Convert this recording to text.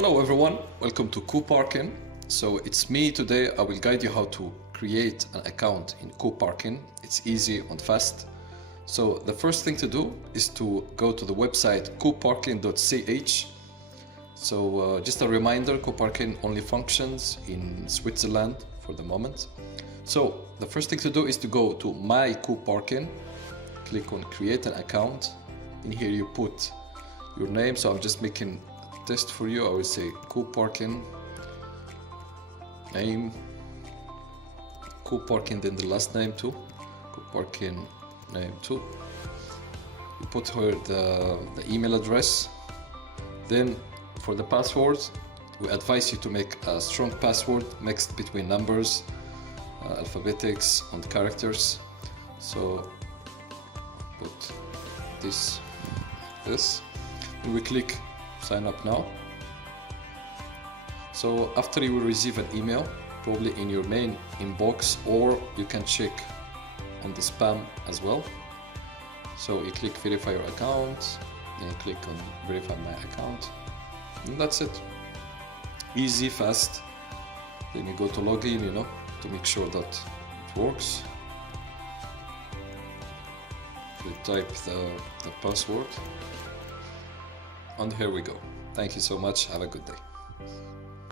Hello everyone, welcome to CoParking. So it's me today. I will guide you how to create an account in CoParking. It's easy and fast. So the first thing to do is to go to the website CoParking.ch. So just a reminder, CoParking only functions in Switzerland for the moment. So the first thing to do is to go to My CoParking, click on create an account. In here you put your name, so I'm just making test for you. I will say CoParking name, CoParking, then the last name too, CoParking name too. You put here the email address. Then for the password, we advise you to make a strong password mixed between numbers, alphabetics and characters. So put this, and we click sign up now. So after you will receive an email, probably in your main inbox, or you can check on the spam as well. So you click verify your account, then you click on verify my account, and that's it. Easy, fast. Then you go to login, to make sure that it works. You type the password. And here we go. Thank you so much. Have a good day.